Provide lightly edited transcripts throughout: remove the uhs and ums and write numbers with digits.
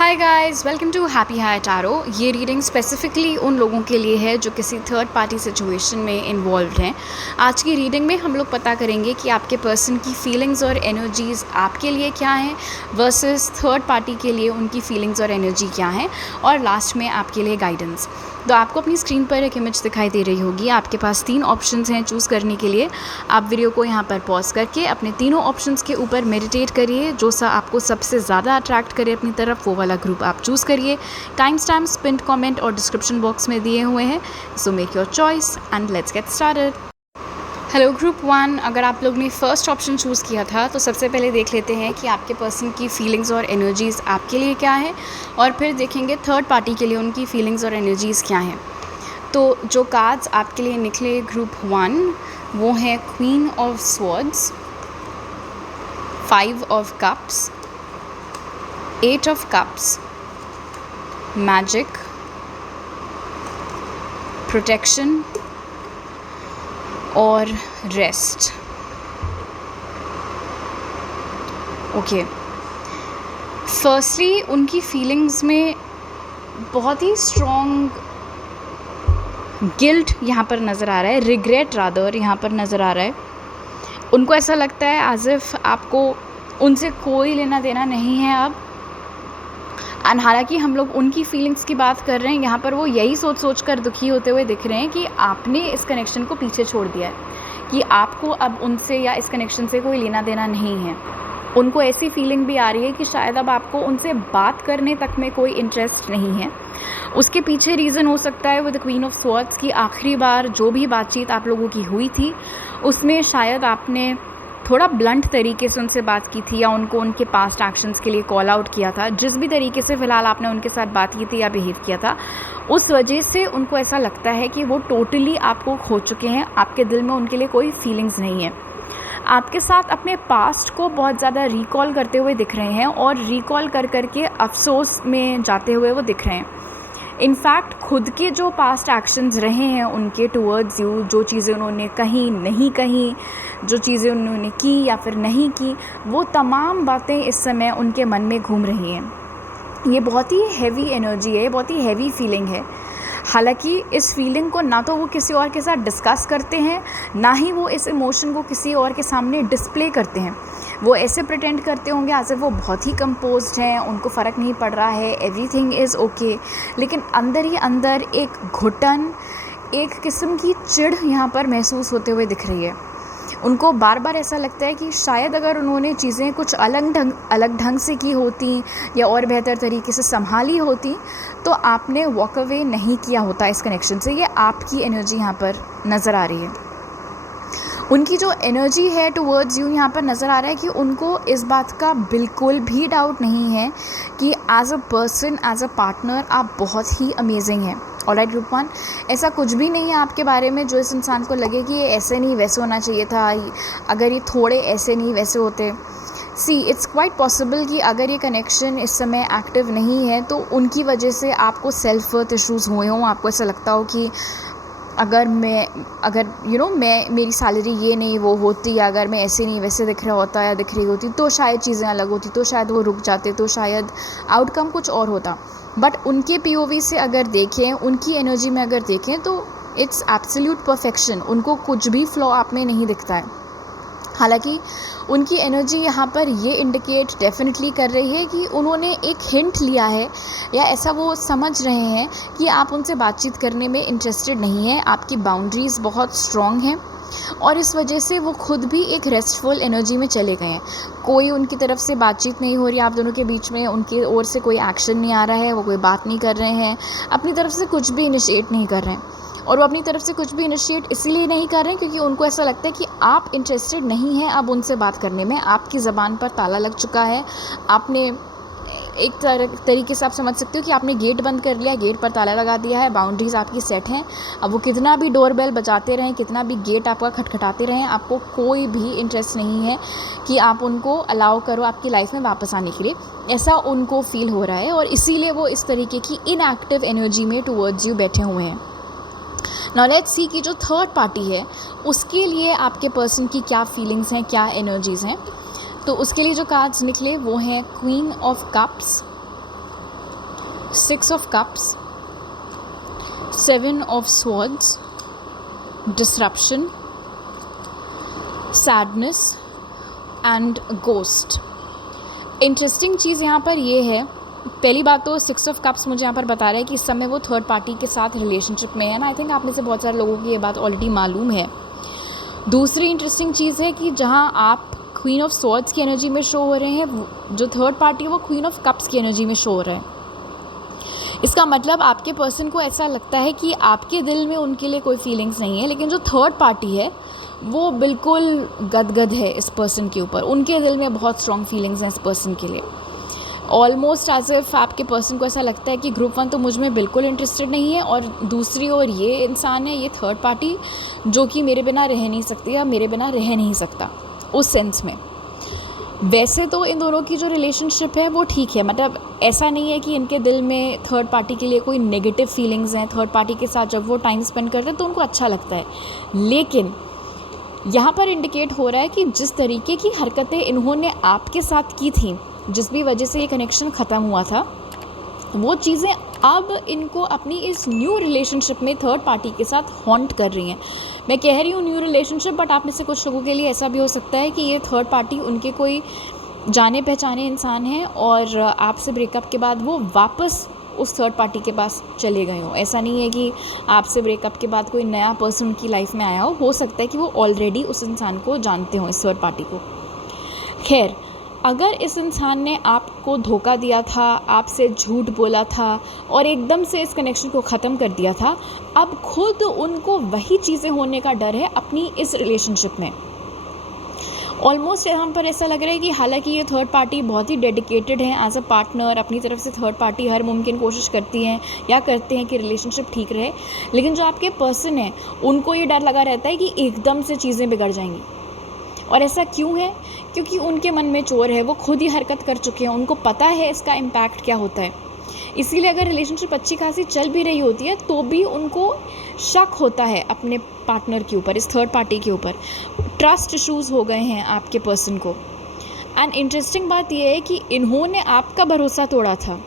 Hi guys, welcome to happy high tarot. ये reading specifically उन लोगों के लिए है जो किसी थर्ड पार्टी सिचुएशन में इन्वॉल्व हैं। आज की रीडिंग में हम लोग पता करेंगे कि आपके पर्सन की फीलिंग्स और एनर्जीज़ आपके लिए क्या हैं वर्सेस थर्ड पार्टी के लिए उनकी फीलिंग्स और एनर्जी क्या हैं, और लास्ट में आपके लिए गाइडेंस। तो आपको अपनी स्क्रीन पर एक इमेज दिखाई दे रही होगी। आपके पास 3 ऑप्शंस हैं चूज़ करने के लिए। आप वीडियो को यहाँ पर पॉज करके अपने तीनों ऑप्शंस के ऊपर मेडिटेट करिए। जो सा आपको सबसे ज़्यादा अट्रैक्ट करे अपनी तरफ, वो वाला ग्रुप आप चूज़ करिए। टाइम स्टैम्प्स पिन्ड कमेंट और डिस्क्रिप्शन बॉक्स में दिए हुए हैं। So make your choice and let's get started. Hello group 1, अगर आप लोग ने फर्स्ट ऑप्शन चूज़ किया था तो सबसे पहले देख लेते हैं कि आपके पर्सन की फीलिंग्स और एनर्जीज़ आपके लिए क्या है, और फिर देखेंगे थर्ड पार्टी के लिए उनकी फीलिंग्स और एनर्जीज़ क्या हैं। तो जो कार्ड्स आपके लिए निकले ग्रुप 1 वो हैं queen of swords, 5 of cups, 8 of cups, magic, protection और रेस्ट। ओके, फर्स्टली उनकी फीलिंग्स में बहुत ही स्ट्रॉन्ग गिल्ट यहाँ पर नज़र आ रहा है, रिग्रेट रादर यहाँ पर नज़र आ रहा है। उनको ऐसा लगता है एज इफ़ आपको उनसे कोई लेना देना नहीं है अब। एंड हालांकि हम लोग उनकी फीलिंग्स की बात कर रहे हैं, यहाँ पर वो यही सोच कर दुखी होते हुए दिख रहे हैं कि आपने इस कनेक्शन को पीछे छोड़ दिया है, कि आपको अब उनसे या इस कनेक्शन से कोई लेना देना नहीं है। उनको ऐसी फीलिंग भी आ रही है कि शायद अब आपको उनसे बात करने तक में कोई इंटरेस्ट नहीं है। उसके पीछे रीज़न हो सकता है with the queen of swords की आखिरी बार जो भी बातचीत आप लोगों की हुई थी उसमें शायद आपने थोड़ा ब्लंट तरीके से उनसे बात की थी, या उनको उनके पास्ट एक्शंस के लिए कॉल आउट किया था। जिस भी तरीके से फ़िलहाल आपने उनके साथ बात की थी या बिहेव किया था, उस वजह से उनको ऐसा लगता है कि वो टोटली आपको खो चुके हैं। आपके दिल में उनके लिए कोई फीलिंग्स नहीं है। आपके साथ अपने पास्ट को बहुत ज़्यादा रिकॉल करते हुए दिख रहे हैं, और रिकॉल कर करके अफसोस में जाते हुए वो दिख रहे हैं। इनफैक्ट खुद के जो पास्ट एक्शंस रहे हैं उनके टूवर्ड्स यू, जो चीज़ें उन्होंने कही नहीं कही, जो चीज़ें उन्होंने की या फिर नहीं की, वो तमाम बातें इस समय उनके मन में घूम रही हैं। ये बहुत ही हैवी एनर्जी है, बहुत ही हैवी फीलिंग है। हालांकि इस फीलिंग को ना तो वो किसी और के साथ डिस्कस करते हैं, ना ही वो इस इमोशन को किसी और के सामने डिस्प्ले करते हैं। वो ऐसे प्रिटेंड करते होंगे एज इफ वो बहुत ही कंपोज्ड हैं, उनको फ़र्क नहीं पड़ रहा है, एवरीथिंग इज़ ओके, लेकिन अंदर ही अंदर एक घुटन, एक किस्म की चिढ़ यहाँ पर महसूस होते हुए दिख रही है। उनको बार बार ऐसा लगता है कि शायद अगर उन्होंने चीज़ें कुछ अलग ढंग से की होती या और बेहतर तरीके से संभाली होती तो आपने वॉक अवे नहीं किया होता इस कनेक्शन से। ये आपकी एनर्जी यहाँ पर नज़र आ रही है। उनकी जो एनर्जी है टुवर्ड्स यू यहाँ पर नज़र आ रहा है कि उनको इस बात का बिल्कुल भी डाउट नहीं है कि as a person, as a partner आप बहुत ही अमेजिंग हैं। ऑलराइट ग्रुप 1, ऐसा कुछ भी नहीं है आपके बारे में जो इस इंसान को लगे कि ये ऐसे नहीं वैसे होना चाहिए था, अगर ये थोड़े ऐसे नहीं वैसे होते। सी, इट्स क्वाइट पॉसिबल कि अगर ये कनेक्शन इस समय एक्टिव नहीं है तो उनकी वजह से आपको सेल्फ वर्थ इशूज़ हुए हों। आपको ऐसा लगता हो कि अगर मेरी सैलरी ये नहीं वो होती, या अगर मैं ऐसे नहीं वैसे दिख रहा होता या दिख रही होती तो शायद चीज़ें अलग होती, तो शायद वो रुक जाते, तो शायद आउटकम कुछ और होता। बट उनके पीओवी से अगर देखें, उनकी एनर्जी में अगर देखें तो इट्स एब्सोल्यूट परफेक्शन। उनको कुछ भी फ्लॉ आप में नहीं दिखता है। हालांकि उनकी एनर्जी यहाँ पर ये इंडिकेट डेफिनेटली कर रही है कि उन्होंने एक हिंट लिया है, या ऐसा वो समझ रहे हैं कि आप उनसे बातचीत करने में इंटरेस्टेड नहीं हैं। आपकी बाउंड्रीज़ बहुत स्ट्रॉन्ग हैं और इस वजह से वो खुद भी एक रेस्टफुल एनर्जी में चले गए हैं। कोई उनकी तरफ से बातचीत नहीं हो रही आप दोनों के बीच में, उनकी ओर से कोई एक्शन नहीं आ रहा है, वो कोई बात नहीं कर रहे हैं, अपनी तरफ से कुछ भी इनिशिएट नहीं कर रहे हैं। और वो अपनी तरफ से कुछ भी इनिशिएट इसीलिए नहीं कर रहे हैं क्योंकि उनको ऐसा लगता है कि आप इंटरेस्टेड नहीं हैं अब उनसे बात करने में। आपकी ज़बान पर ताला लग चुका है। आपने एक तरीके से आप समझ सकते हो कि आपने गेट बंद कर लिया, गेट पर ताला लगा दिया है, बाउंड्रीज़ आपकी सेट हैं। अब वो कितना भी डोरबेल बजाते रहें, कितना भी गेट आपका खटखटाते रहें, आपको कोई भी इंटरेस्ट नहीं है कि आप उनको अलाउ करो आपकी लाइफ में वापस आने के लिए। ऐसा उनको फील हो रहा है और इसीलिए वो इस तरीके की इनएक्टिव एनर्जी में टुवर्ड्स यू बैठे हुए हैं। नाउ लेट्स सी कि जो थर्ड पार्टी है उसके लिए आपके पर्सन की क्या फीलिंग्स हैं, क्या एनर्जीज़ हैं। तो उसके लिए जो कार्ड्स निकले वो हैं queen of cups, 6 of Cups, 7 of Swords, disruption, sadness and ghost. Interesting चीज़ यहाँ पर ये है, पहली बात तो 6 ऑफ कप्स मुझे यहाँ पर बता रहा है कि इस समय वो थर्ड पार्टी के साथ रिलेशनशिप में है ना। आई थिंक आप में से बहुत सारे लोगों को ये बात ऑलरेडी मालूम है। दूसरी इंटरेस्टिंग चीज़ है कि जहाँ आप क्वीन ऑफ स्वॉर्ड्स की एनर्जी में शो हो रहे हैं, जो थर्ड पार्टी है वो क्वीन ऑफ कप्स की एनर्जी में शो हो रहा है। इसका मतलब आपके पर्सन को ऐसा लगता है कि आपके दिल में उनके लिए कोई फीलिंग्स नहीं है, लेकिन जो थर्ड पार्टी है वो बिल्कुल गदगद है इस पर्सन के ऊपर। उनके दिल में बहुत स्ट्रॉन्ग फीलिंग्स हैं इस पर्सन के लिए। ऑलमोस्ट एज इफ आपके पर्सन को ऐसा लगता है कि ग्रुप 1 तो मुझ में बिल्कुल इंटरेस्टेड नहीं है, और दूसरी ओर ये इंसान है, ये थर्ड पार्टी, जो कि मेरे बिना रह नहीं सकती या मेरे बिना रह नहीं सकता उस सेंस में। वैसे तो इन दोनों की जो रिलेशनशिप है वो ठीक है, मतलब ऐसा नहीं है कि इनके दिल में थर्ड पार्टी के लिए कोई नेगेटिव फीलिंग्स हैं। थर्ड पार्टी के साथ जब वो टाइम स्पेंड करते हैं तो उनको अच्छा लगता है, लेकिन यहाँ पर इंडिकेट हो रहा है कि जिस तरीके की हरकतें इन्होंने आपके साथ की थी, जिस भी वजह से ये कनेक्शन ख़त्म हुआ था, वो चीज़ें अब इनको अपनी इस न्यू रिलेशनशिप में थर्ड पार्टी के साथ हॉन्ट कर रही हैं। मैं कह रही हूँ न्यू रिलेशनशिप, बट आप में से कुछ लोगों के लिए ऐसा भी हो सकता है कि ये थर्ड पार्टी उनके कोई जाने पहचाने इंसान है और आपसे ब्रेकअप के बाद वो वापस उस थर्ड पार्टी के पास चले गए हों। ऐसा नहीं है कि आपसे ब्रेकअप के बाद कोई नया पर्सन उनकी लाइफ में आया हो सकता है कि वो ऑलरेडी उस इंसान को जानते हों, इस थर्ड पार्टी को। खैर, अगर इस इंसान ने आपको धोखा दिया था, आपसे झूठ बोला था और एकदम से इस कनेक्शन को ख़त्म कर दिया था, अब खुद उनको वही चीज़ें होने का डर है अपनी इस रिलेशनशिप में। ऑलमोस्ट यहाँ पर ऐसा लग रहा है कि हालांकि ये थर्ड पार्टी बहुत ही डेडिकेटेड है एज अ पार्टनर, अपनी तरफ से थर्ड पार्टी हर मुमकिन कोशिश करती हैं या करते हैं कि रिलेशनशिप ठीक रहे, लेकिन जो आपके पर्सन है उनको ये डर लगा रहता है कि एकदम से चीज़ें बिगड़ जाएंगी। और ऐसा क्यों है? क्योंकि उनके मन में चोर है, वो खुद ही हरकत कर चुके हैं, उनको पता है इसका इम्पैक्ट क्या होता है। इसीलिए अगर रिलेशनशिप अच्छी खासी चल भी रही होती है तो भी उनको शक होता है अपने पार्टनर के ऊपर, इस थर्ड पार्टी के ऊपर। ट्रस्ट इश्यूज़ हो गए हैं आपके पर्सन को। एंड इंटरेस्टिंग बात यह है कि इन्होंने आपका भरोसा तोड़ा था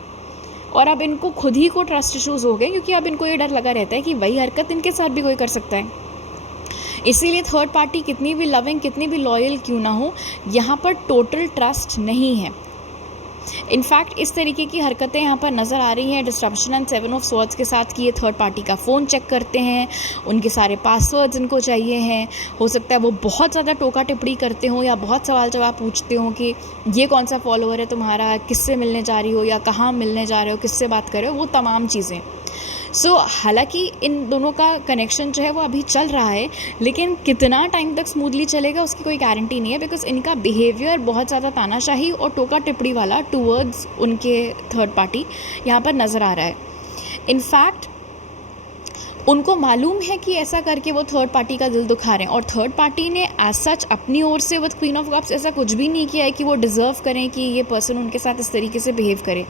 और अब इनको खुद ही को ट्रस्ट इश्यूज़ हो गए, क्योंकि अब इनको ये डर लगा रहता है कि वही हरकत इनके साथ भी कोई कर सकता है। इसीलिए थर्ड पार्टी कितनी भी लविंग, कितनी भी लॉयल क्यों ना हो, यहाँ पर टोटल ट्रस्ट नहीं है। इनफैक्ट इस तरीके की हरकतें यहाँ पर नज़र आ रही हैं डिस्ट्रप्शन एंड 7 ऑफ स्वॉर्ड्स के साथ, कि ये थर्ड पार्टी का फ़ोन चेक करते हैं, उनके सारे पासवर्ड्स इनको चाहिए हैं। हो सकता है वो बहुत ज़्यादा टोका टिप्पणी करते हो या बहुत सवाल जवाब पूछते हो कि ये कौन सा फॉलोअर है तुम्हारा, किससे मिलने जा रही हो या कहाँ मिलने जा रहे हो, किससे बात कर रहे हो, वो तमाम चीज़ें। सो हालांकि इन दोनों का कनेक्शन जो है वो अभी चल रहा है, लेकिन कितना टाइम तक स्मूथली चलेगा उसकी कोई गारंटी नहीं है, बिकॉज इनका बिहेवियर बहुत ज़्यादा तानाशाही और टोका टिप्पणी वाला टूवर्ड्स उनके थर्ड पार्टी यहाँ पर नज़र आ रहा है। इनफैक्ट उनको मालूम है कि ऐसा करके वो थर्ड पार्टी का दिल दुखा रहे हैं, और थर्ड पार्टी ने एज सच अपनी ओर से विद क्वीन ऑफ कप्स ऐसा कुछ भी नहीं किया है कि वो डिज़र्व करें कि ये पर्सन उनके साथ इस तरीके से बिहेव करे,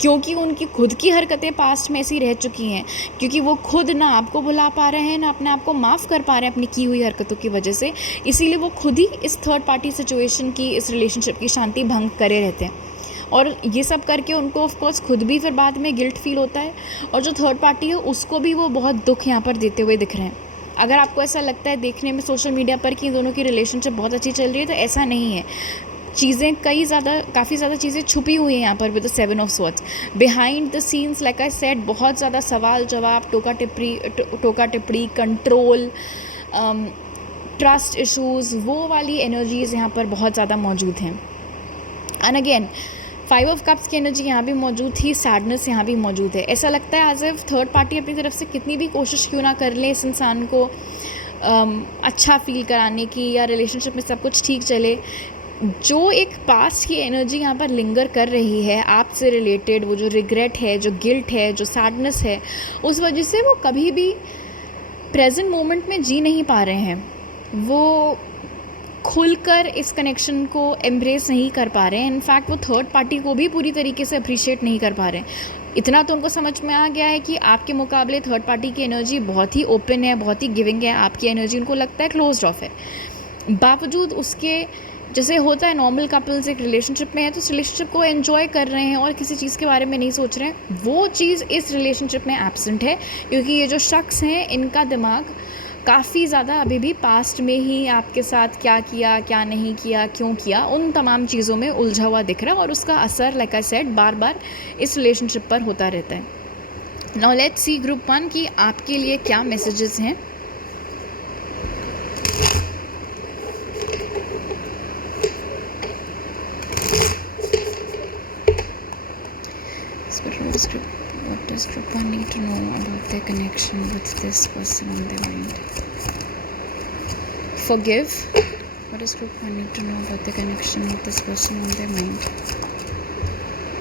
क्योंकि उनकी खुद की हरकतें पास्ट में ऐसी रह चुकी हैं, क्योंकि वो खुद ना आपको भुला पा रहे हैं, ना अपने आप को माफ़ कर पा रहे हैं अपनी की हुई हरकतों की वजह से। इसीलिए वो खुद ही इस थर्ड पार्टी सिचुएशन की, इस रिलेशनशिप की शांति भंग करे रहते हैं, और ये सब करके उनको ऑफ कोर्स खुद भी फिर बाद में गिल्ट फील होता है, और जो थर्ड पार्टी है उसको भी वो बहुत दुख यहाँ पर देते हुए दिख रहे हैं। अगर आपको ऐसा लगता है देखने में सोशल मीडिया पर कि इन दोनों की रिलेशनशिप बहुत अच्छी चल रही है, तो ऐसा नहीं है। चीज़ें काफ़ी ज़्यादा चीज़ें छुपी हुई हैं यहाँ पर with the 7 of swords. Behind the scenes like I said बहुत ज़्यादा सवाल जवाब, टोका टिप्पणी, कंट्रोल, ट्रस्ट इशूज़, वो वाली एनर्जीज़ यहाँ पर बहुत ज़्यादा मौजूद हैं। एंड अगेन 5 ऑफ कप्स की एनर्जी यहाँ भी मौजूद थी, सैडनेस यहाँ भी मौजूद है। ऐसा लगता है एज इफ थर्ड पार्टी अपनी तरफ से कितनी भी कोशिश क्यों ना कर ले इस इंसान को अच्छा फील कराने की, या रिलेशनशिप में सब कुछ ठीक चले, जो एक पास्ट की एनर्जी यहाँ पर लिंगर कर रही है आपसे रिलेटेड, वो जो रिग्रेट है, जो गिल्ट है, जो सैडनेस है, उस वजह से वो कभी भी प्रेजेंट मोमेंट में जी नहीं पा रहे हैं। वो खुलकर इस कनेक्शन को एम्ब्रेस नहीं कर पा रहे हैं। इनफैक्ट वो थर्ड पार्टी को भी पूरी तरीके से अप्रिशिएट नहीं कर पा रहे हैं। इतना तो उनको समझ में आ गया है कि आपके मुकाबले थर्ड पार्टी की एनर्जी बहुत ही ओपन है, बहुत ही गिविंग है, आपकी एनर्जी उनको लगता है क्लोज्ड ऑफ है। बावजूद उसके, जैसे होता है नॉर्मल कपल्स एक रिलेशनशिप में है तो उस रिलेशनशिप को एंजॉय कर रहे हैं और किसी चीज़ के बारे में नहीं सोच रहे हैं, वो चीज़ इस रिलेशनशिप में एब्सेंट है, क्योंकि ये जो शख्स हैं इनका दिमाग काफ़ी ज़्यादा अभी भी पास्ट में ही आपके साथ क्या किया, क्या नहीं किया, क्यों किया, उन तमाम चीज़ों में उलझा हुआ दिख रहा है, और उसका असर लाइक आई सेड बार बार इस रिलेशनशिप पर होता रहता है। नाउ लेट्स सी ग्रुप 1 कि आपके लिए क्या मैसेजेस हैं। What does group 1 need to know about their connection with this person on their mind? Forgive. What does group 1 need to know about their connection with this person on their mind?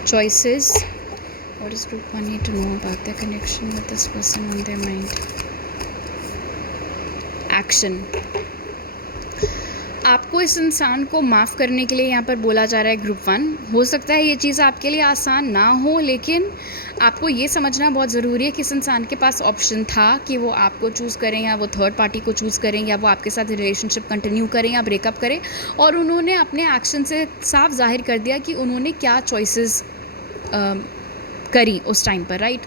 Choices. What does group 1 need to know about their connection with this person on their mind? Action. आपको इस इंसान को माफ़ करने के लिए यहाँ पर बोला जा रहा है ग्रुप 1। हो सकता है ये चीज़ आपके लिए आसान ना हो, लेकिन आपको ये समझना बहुत ज़रूरी है कि इस इंसान के पास ऑप्शन था कि वो आपको चूज़ करें या वो थर्ड पार्टी को चूज़ करें या वो आपके साथ रिलेशनशिप कंटिन्यू करें या ब्रेकअप करें, और उन्होंने अपने एक्शन से साफ जाहिर कर दिया कि उन्होंने क्या चॉइसेस करी उस टाइम पर, राइट।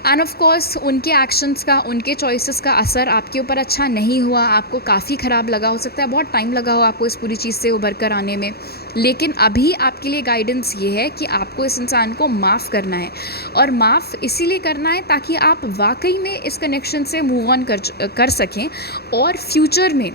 एंड ऑफ कोर्स उनके एक्शंस का, उनके चॉइसेस का असर आपके ऊपर अच्छा नहीं हुआ, आपको काफ़ी ख़राब लगा, हो सकता है बहुत टाइम लगा हो आपको इस पूरी चीज़ से उभर कर आने में, लेकिन अभी आपके लिए गाइडेंस ये है कि आपको इस इंसान को माफ़ करना है, और माफ़ इसीलिए करना है ताकि आप वाकई में इस कनेक्शन से मूव ऑन कर सकें और फ्यूचर में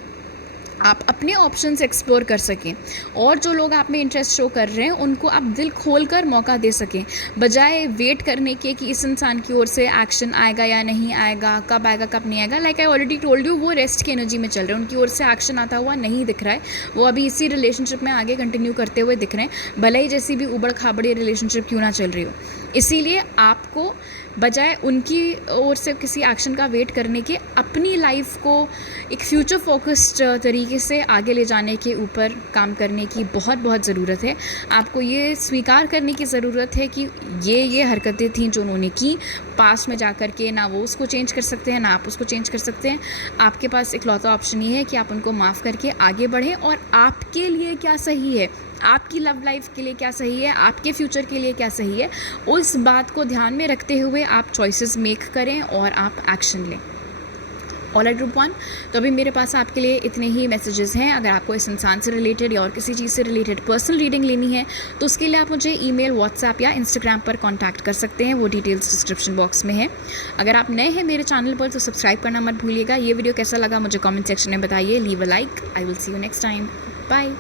आप अपने ऑप्शंस एक्सप्लोर कर सकें, और जो लोग आप में इंटरेस्ट शो कर रहे हैं उनको आप दिल खोल कर मौका दे सकें, बजाय वेट करने के कि इस इंसान की ओर से एक्शन आएगा या नहीं आएगा, कब आएगा कब नहीं आएगा। Like I already told you, वो रेस्ट की एनर्जी में चल रहे हैं, उनकी ओर से एक्शन आता हुआ नहीं दिख रहा है, वो अभी इसी रिलेशनशिप में आगे कंटिन्यू करते हुए दिख रहे हैं, भले ही जैसी भी उबड़ खाबड़ी रिलेशनशिप क्यों ना चल रही हो। इसीलिए आपको बजाय उनकी ओर से किसी एक्शन का वेट करने के अपनी लाइफ को एक फ्यूचर फोकस्ड तरीके से आगे ले जाने के ऊपर काम करने की बहुत बहुत ज़रूरत है। आपको ये स्वीकार करने की ज़रूरत है कि ये हरकतें थीं जो उन्होंने की पास्ट में जाकर के, ना वो उसको चेंज कर सकते हैं ना आप उसको चेंज कर सकते हैं। आपके पास इकलौता ऑप्शन ये है कि आप उनको माफ़ करके आगे बढ़ें, और आपके लिए क्या सही है, आपकी लव लाइफ के लिए क्या सही है, आपके फ्यूचर के लिए क्या सही है, उस बात को ध्यान में रखते हुए आप चॉइसेस मेक करें और आप एक्शन लें। ऑलराइट ग्रुप 1, तो अभी मेरे पास आपके लिए इतने ही मैसेजेस हैं। अगर आपको इस इंसान से रिलेटेड या और किसी चीज़ से रिलेटेड पर्सनल रीडिंग लेनी है तो उसके लिए आप मुझे ईमेल, व्हाट्सएप या इंस्टाग्राम पर कांटेक्ट कर सकते हैं, वो डिटेल्स डिस्क्रिप्शन बॉक्स में है। अगर आप नए हैं मेरे चैनल पर तो सब्सक्राइब करना मत भूलिएगा। ये वीडियो कैसा लगा मुझे कॉमेंट सेक्शन में बताइए, leave a like. I will see you next time, bye.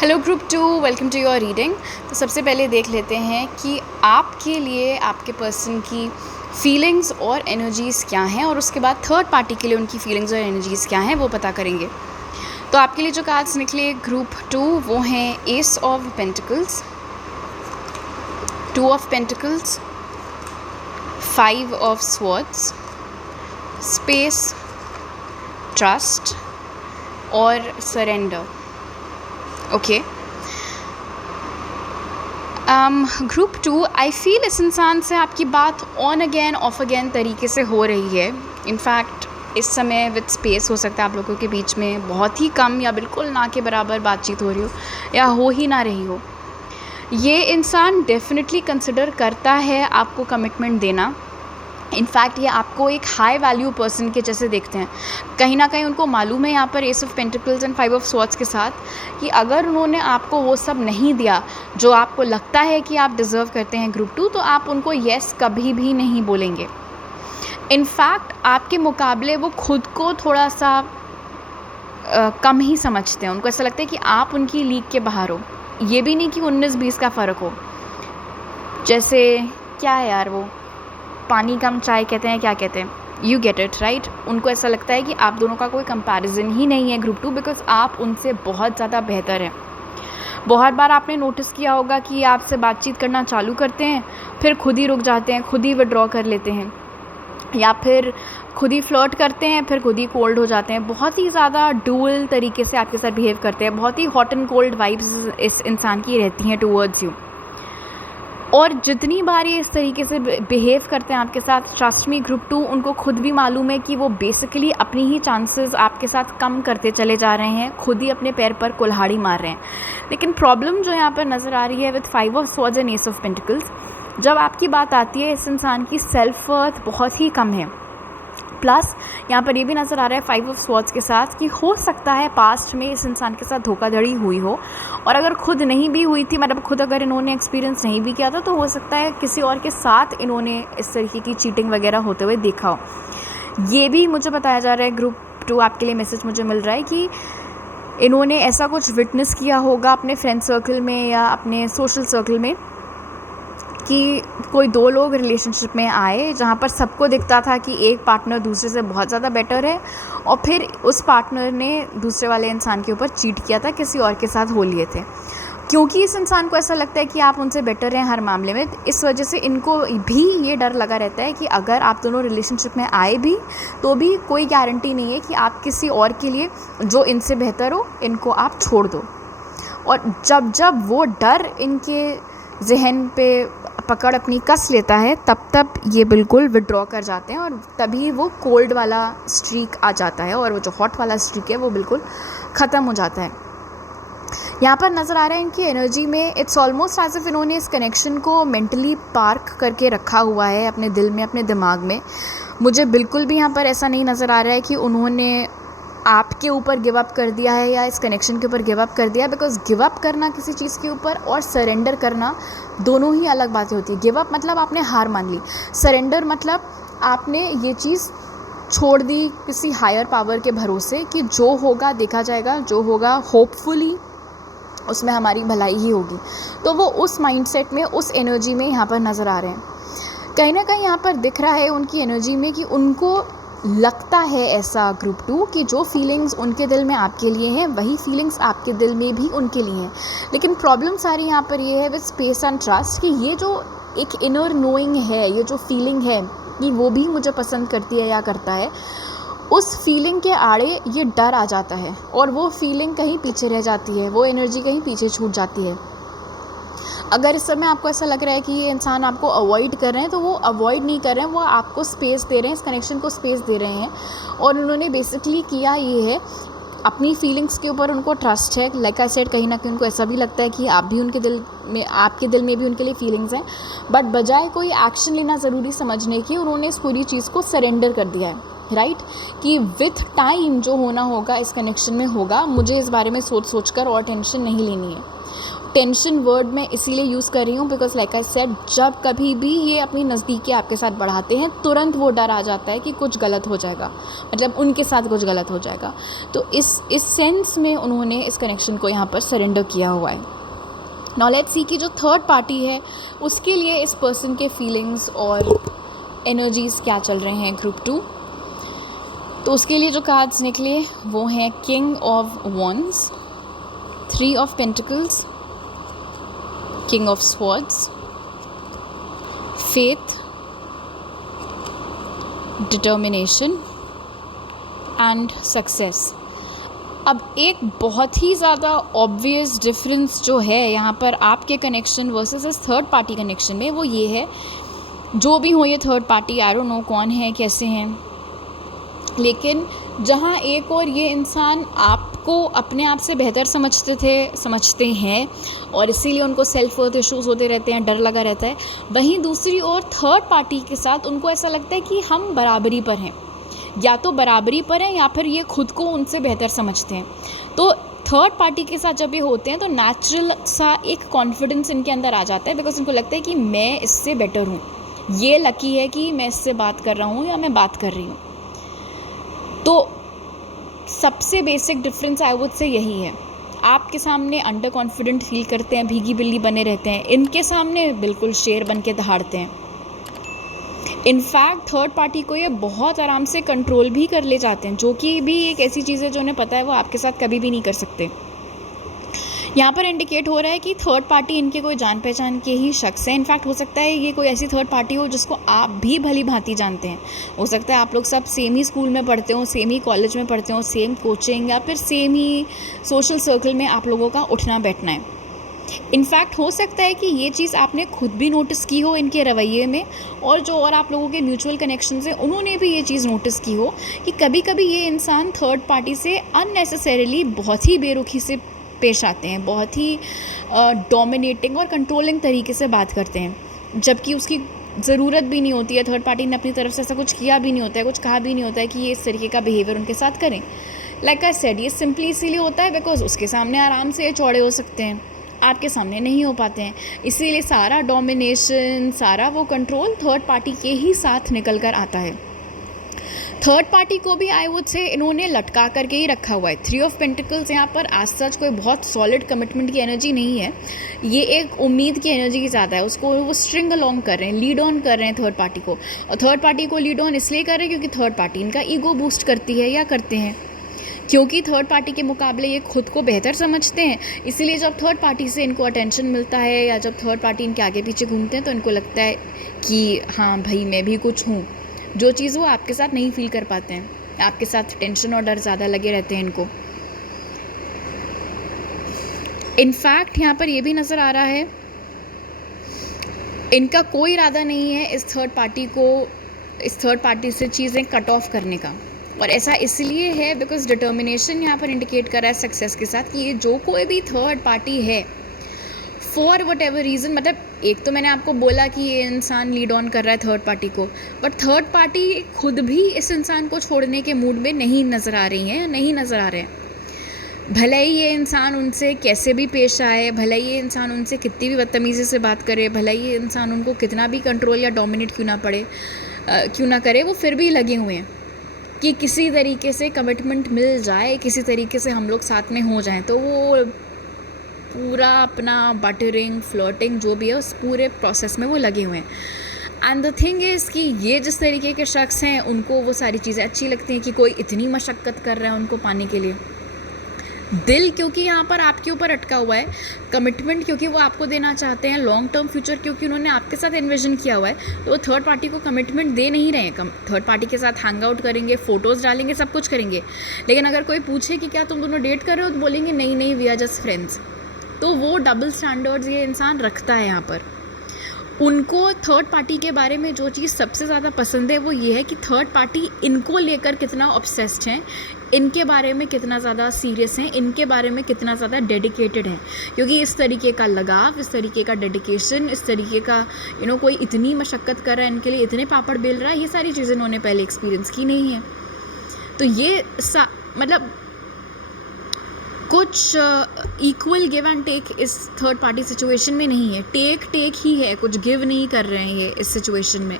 Hello group 2, welcome to your reading. तो सबसे पहले देख लेते हैं कि आपके लिए आपके पर्सन की फीलिंग्स और एनर्जीज़ क्या हैं, और उसके बाद थर्ड पार्टी के लिए उनकी फीलिंग्स और एनर्जीज़ क्या हैं वो पता करेंगे। तो आपके लिए जो कार्ड्स निकले ग्रुप 2 वो हैं ace of pentacles, 2 of pentacles, 5 of swords, space, trust और surrender. Okay, group 2, I feel इस इंसान से आपकी बात ऑन अगेन ऑफ अगेन तरीके से हो रही है। इनफैक्ट इस समय विद स्पेस हो सकता है आप लोगों के बीच में बहुत ही कम या बिल्कुल ना के बराबर बातचीत हो रही हो या हो ही ना रही हो। ये इंसान डेफिनेटली कंसिडर करता है आपको कमिटमेंट देना। इनफैक्ट ये आपको एक हाई वैल्यू पर्सन के जैसे देखते हैं। कहीं ना कहीं उनको मालूम है यहाँ पर S of pentacles and 5 of swords के साथ कि अगर उन्होंने आपको वो सब नहीं दिया जो आपको लगता है कि आप डिज़र्व करते हैं ग्रुप 2, तो आप उनको येस कभी भी नहीं बोलेंगे। इनफैक्ट आपके मुकाबले वो खुद को थोड़ा सा कम ही समझते हैं। उनको ऐसा लगता है कि आप उनकी लीग के बाहर हो। ये भी नहीं कि 19-20 का फ़र्क हो, जैसे क्या है यार वो पानी कम चाय कहते हैं, क्या कहते हैं, यू गेट इट राइट। उनको ऐसा लगता है कि आप दोनों का कोई कंपैरिजन ही नहीं है ग्रुप 2, बिकॉज आप उनसे बहुत ज़्यादा बेहतर हैं। बहुत बार आपने नोटिस किया होगा कि आपसे बातचीत करना चालू करते हैं, फिर खुद ही रुक जाते हैं, खुद ही विड्रॉ कर लेते हैं, या फिर खुद ही फ्लर्ट करते हैं, फिर खुद ही कोल्ड हो जाते हैं। बहुत ही ज़्यादा डुअल तरीके से आपके साथ बिहेव करते हैं। बहुत ही हॉट एंड कोल्ड वाइब्स इस इंसान की रहती हैं टूवर्ड्स यू। और जितनी बार ये इस तरीके से बिहेव करते हैं आपके साथ, ट्रस्ट मी ग्रुप 2 उनको खुद भी मालूम है कि वो बेसिकली अपनी ही चांसेस आपके साथ कम करते चले जा रहे हैं, खुद ही अपने पैर पर कुल्हाड़ी मार रहे हैं। लेकिन प्रॉब्लम जो यहाँ पर नज़र आ रही है with 5 of swords and S of pentacles, जब आपकी बात आती है इस इंसान की सेल्फ वर्थ बहुत ही कम है। प्लस यहाँ पर ये भी नज़र आ रहा है 5 ऑफ स्वॉर्ड्स के साथ कि हो सकता है पास्ट में इस इंसान के साथ धोखाधड़ी हुई हो, और अगर खुद नहीं भी हुई थी, मतलब खुद अगर इन्होंने एक्सपीरियंस नहीं भी किया था, तो हो सकता है किसी और के साथ इन्होंने इस तरीके की चीटिंग वगैरह होते हुए देखा हो। ये भी मुझे बताया जा रहा है ग्रुप 2 आपके लिए मैसेज मुझे मिल रहा है कि इन्होंने ऐसा कुछ विटनेस किया होगा अपने फ्रेंड सर्कल में या अपने सोशल सर्कल में कि कोई 2 लोग रिलेशनशिप में आए जहाँ पर सबको दिखता था कि एक पार्टनर दूसरे से बहुत ज़्यादा बेटर है, और फिर उस पार्टनर ने दूसरे वाले इंसान के ऊपर चीट किया था, किसी और के साथ हो लिए थे। क्योंकि इस इंसान को ऐसा लगता है कि आप उनसे बेटर हैं हर मामले में, इस वजह से इनको भी ये डर लगा रहता है कि अगर आप दोनों रिलेशनशिप में आए भी तो भी कोई गारंटी नहीं है कि आप किसी और के लिए जो इनसे बेहतर हो इनको आप छोड़ दो। और जब जब वो डर इनके जहन पे पकड़ अपनी कस लेता है, तब ये बिल्कुल विड्रॉ कर जाते हैं, और तभी वो कोल्ड वाला स्ट्रीक आ जाता है और वो जो हॉट वाला स्ट्रीक है वो बिल्कुल ख़त्म हो जाता है। यहाँ पर नज़र आ रहा है इनकी एनर्जी में, इट्स ऑलमोस्ट एज इफ इन्होंने इस कनेक्शन को मेंटली पार्क करके रखा हुआ है अपने दिल में, अपने दिमाग में। मुझे बिल्कुल भी यहाँ पर ऐसा नहीं नज़र आ रहा है कि उन्होंने आपके ऊपर गिव अप कर दिया है या इस कनेक्शन के ऊपर गिव अप कर दिया, बिकॉज गिव अप करना किसी चीज़ के ऊपर और सरेंडर करना दोनों ही अलग बातें होती है। गिव अप मतलब आपने हार मान ली, सरेंडर मतलब आपने ये चीज़ छोड़ दी किसी हायर पावर के भरोसे कि जो होगा देखा जाएगा, जो होगा होपफुली उसमें हमारी भलाई ही होगी। तो वो उस माइंडसेट में, उस एनर्जी में यहाँ पर नज़र आ रहे हैं। कहीं ना कहीं यहाँ पर दिख रहा है उनकी एनर्जी में कि उनको लगता है ऐसा ग्रुप 2 कि जो फीलिंग्स उनके दिल में आपके लिए हैं वही फीलिंग्स आपके दिल में भी उनके लिए हैं। लेकिन प्रॉब्लम सारी यहाँ पर ये है विद स्पेस एंड ट्रस्ट कि ये जो एक इनर नोइंग है, ये जो फीलिंग है कि वो भी मुझे पसंद करती है या करता है, उस फीलिंग के आड़े ये डर आ जाता है और वो फीलिंग कहीं पीछे रह जाती है, वो एनर्जी कहीं पीछे छूट जाती है। अगर इस समय आपको ऐसा लग रहा है कि ये इंसान आपको अवॉइड कर रहे हैं, तो वो अवॉइड नहीं कर रहे हैं, वो आपको स्पेस दे रहे हैं, इस कनेक्शन को स्पेस दे रहे हैं। और उन्होंने बेसिकली किया ये है, अपनी फीलिंग्स के ऊपर उनको ट्रस्ट है। लाइक आई सेड, कहीं ना कहीं उनको ऐसा भी लगता है कि आप भी उनके दिल में, आपके दिल में भी उनके लिए फीलिंग्स हैं, बट बजाय कोई एक्शन लेना ज़रूरी समझने की उन्होंने इस पूरी चीज़ को सरेंडर कर दिया है, राइट कि विथ टाइम जो होना होगा इस कनेक्शन में होगा। मुझे इस बारे में सोच कर और टेंशन नहीं लेनी है। टेंशन वर्ड मैं इसीलिए यूज़ कर रही हूँ बिकॉज लाइक आई सेड, जब कभी भी ये अपनी नज़दीकी आपके साथ बढ़ाते हैं तुरंत वो डर आ जाता है कि कुछ गलत हो जाएगा, मतलब उनके साथ कुछ गलत हो जाएगा। तो इस सेंस में उन्होंने इस कनेक्शन को यहाँ पर सरेंडर किया हुआ है। नाउ लेट्स सी कि जो थर्ड पार्टी है उसके लिए इस पर्सन के फीलिंग्स और एनर्जीज़ क्या चल रहे हैं ग्रुप 2। तो उसके लिए जो कार्ड्स निकले वो हैं king of wands, 3 of pentacles, king of swords, faith, determination and success. अब एक बहुत ही ज़्यादा ऑब्वियस डिफरेंस जो है यहाँ पर आपके कनेक्शन वर्सेस इस थर्ड पार्टी कनेक्शन में, वो ये है, जो भी हो ये third party, I don't know कौन है, कैसे हैं, लेकिन जहाँ एक और ये इंसान आपको अपने आप से बेहतर समझते हैं और इसीलिए उनको सेल्फ वर्थ इश्यूज़ होते रहते हैं, डर लगा रहता है, वहीं दूसरी ओर थर्ड पार्टी के साथ उनको ऐसा लगता है कि हम बराबरी पर हैं, या तो बराबरी पर हैं या फिर ये खुद को उनसे बेहतर समझते हैं। तो थर्ड पार्टी के साथ जब ये होते हैं तो नेचुरल सा एक कॉन्फिडेंस इनके अंदर आ जाता है, बिकॉज इनको लगता है कि मैं इससे बेटर हूँ, ये लकी है कि मैं इससे बात कर रहा हूँ या मैं बात कर रही हूँ। तो सबसे basic difference I would say यही है। आपके सामने अंडर कॉन्फिडेंट फील करते हैं, भीगी बिल्ली बने रहते हैं, इनके सामने बिल्कुल शेर बन के दहाड़ते हैं। इनफैक्ट थर्ड पार्टी को ये बहुत आराम से कंट्रोल भी कर ले जाते हैं, जो कि भी एक ऐसी चीज़ है जो उन्हें पता है वो आपके साथ कभी भी नहीं कर सकते। यहाँ पर इंडिकेट हो रहा है कि थर्ड पार्टी इनके कोई जान पहचान के ही शख्स है। इनफैक्ट हो सकता है ये कोई ऐसी थर्ड पार्टी हो जिसको आप भी भली भांति जानते हैं। हो सकता है आप लोग सब सेम ही स्कूल में पढ़ते हो, सेम ही कॉलेज में पढ़ते हो, सेम कोचिंग या फिर सेम ही सोशल सर्कल में आप लोगों का उठना बैठना है। इनफैक्ट हो सकता है कि ये चीज़ आपने खुद भी नोटिस की हो इनके रवैये में, और जो और आप लोगों के म्यूचुअल कनेक्शंस हैं उन्होंने भी ये चीज़ नोटिस की हो कि कभी कभी ये इंसान थर्ड पार्टी से अननेसेसरीली बहुत ही बेरुखी से पेश आते हैं, बहुत ही डोमिनेटिंग और कंट्रोलिंग तरीके से बात करते हैं, जबकि उसकी ज़रूरत भी नहीं होती है। थर्ड पार्टी ने अपनी तरफ से ऐसा कुछ किया भी नहीं होता है, कुछ कहा भी नहीं होता है कि ये इस तरीके का बिहेवियर उनके साथ करें। लाइक आई सेड, ये सिंपली इसीलिए होता है बिकॉज उसके सामने आराम से चौड़े हो सकते हैं, आपके सामने नहीं हो पाते हैं। इसीलिए सारा डोमिनेशन, सारा वो कंट्रोल थर्ड पार्टी के ही साथ निकल कर आता है। थर्ड पार्टी को भी आई वुड से इन्होंने लटका करके ही रखा हुआ है। 3 ऑफ पेंटिकल्स यहाँ पर आज सच कोई बहुत सॉलिड कमिटमेंट की एनर्जी नहीं है, ये एक उम्मीद की एनर्जी की ज़्यादा है। उसको वो स्ट्रिंग अलोंग कर रहे हैं, लीड ऑन कर रहे हैं थर्ड पार्टी को। और थर्ड पार्टी को लीड ऑन इसलिए कर रहे हैं क्योंकि थर्ड पार्टी इनका ईगो बूस्ट करती है या करते हैं, क्योंकि थर्ड पार्टी के मुकाबले ये खुद को बेहतर समझते हैं। इसीलिए जब थर्ड पार्टी से इनको अटेंशन मिलता है या जब थर्ड पार्टी इनके आगे पीछे घूमते हैं तो इनको लगता है कि हाँ भाई मैं भी कुछ हूँ, जो चीज़ वो आपके साथ नहीं फील कर पाते हैं। आपके साथ टेंशन और डर ज़्यादा लगे रहते हैं इनको। इनफैक्ट यहाँ पर ये भी नज़र आ रहा है इनका कोई इरादा नहीं है इस थर्ड पार्टी से चीज़ें कट ऑफ करने का। और ऐसा इसलिए है बिकॉज डिटर्मिनेशन यहाँ पर इंडिकेट कर रहा है सक्सेस के साथ कि ये जो कोई भी थर्ड पार्टी है फॉर वट एवर रीज़न, मतलब एक तो मैंने आपको बोला कि ये इंसान लीड ऑन कर रहा है थर्ड पार्टी को, बट थर्ड पार्टी खुद भी इस इंसान को छोड़ने के मूड में नहीं नज़र आ रही हैं, नहीं नज़र आ रहे हैं। भले ही ये इंसान उनसे कैसे भी पेश आए, भले ही ये इंसान उनसे कितनी भी बदतमीज़ी से बात करे, भले ही ये इंसान उनको कितना भी कंट्रोल या डोमिनेट क्यों ना करे, वो फिर भी लगे हुए हैं कि किसी तरीके से कमिटमेंट मिल जाए, किसी तरीके से हम लोग साथ में हो जाएं। तो वो पूरा अपना बटरिंग, फ्लर्टिंग जो भी है उस पूरे प्रोसेस में वो लगे हुए हैं। एंड द थिंग इज़ कि ये जिस तरीके के शख्स हैं उनको वो सारी चीज़ें अच्छी लगती हैं कि कोई इतनी मशक्क़त कर रहा है उनको पाने के लिए। दिल क्योंकि यहाँ पर आपके ऊपर अटका हुआ है, कमिटमेंट क्योंकि वो आपको देना चाहते हैं, लॉन्ग टर्म फ्यूचर क्योंकि उन्होंने आपके साथ इन्विजन किया हुआ है, तो वो थर्ड पार्टी को कमिटमेंट दे नहीं रहे हैं। थर्ड पार्टी के साथ हैंग आउट करेंगे, फ़ोटोज़ डालेंगे, सब कुछ करेंगे, लेकिन अगर कोई पूछे कि क्या तुम दोनों डेट कर रहे हो तो बोलेंगे नहीं वी आर जस्ट फ्रेंड्स। तो वो डबल स्टैंडर्ड्स ये इंसान रखता है यहाँ पर। उनको थर्ड पार्टी के बारे में जो चीज़ सबसे ज़्यादा पसंद है वो ये है कि थर्ड पार्टी इनको लेकर कितना ऑब्सेस्ड हैं, इनके बारे में कितना ज़्यादा सीरियस हैं, इनके बारे में कितना ज़्यादा डेडिकेटेड हैं। क्योंकि इस तरीके का लगाव, इस तरीके का डेडिकेशन, इस तरीके का कोई इतनी मशक्क़त कर रहा है इनके लिए, इतने पापड़ बेल रहा है, ये सारी चीज़ें इन्होंने पहले एक्सपीरियंस की नहीं है। तो ये मतलब कुछ इक्वल गिव एंड टेक इस थर्ड पार्टी सिचुएशन में नहीं है, टेक ही है, कुछ गिव नहीं कर रहे हैं ये इस सिचुएशन में।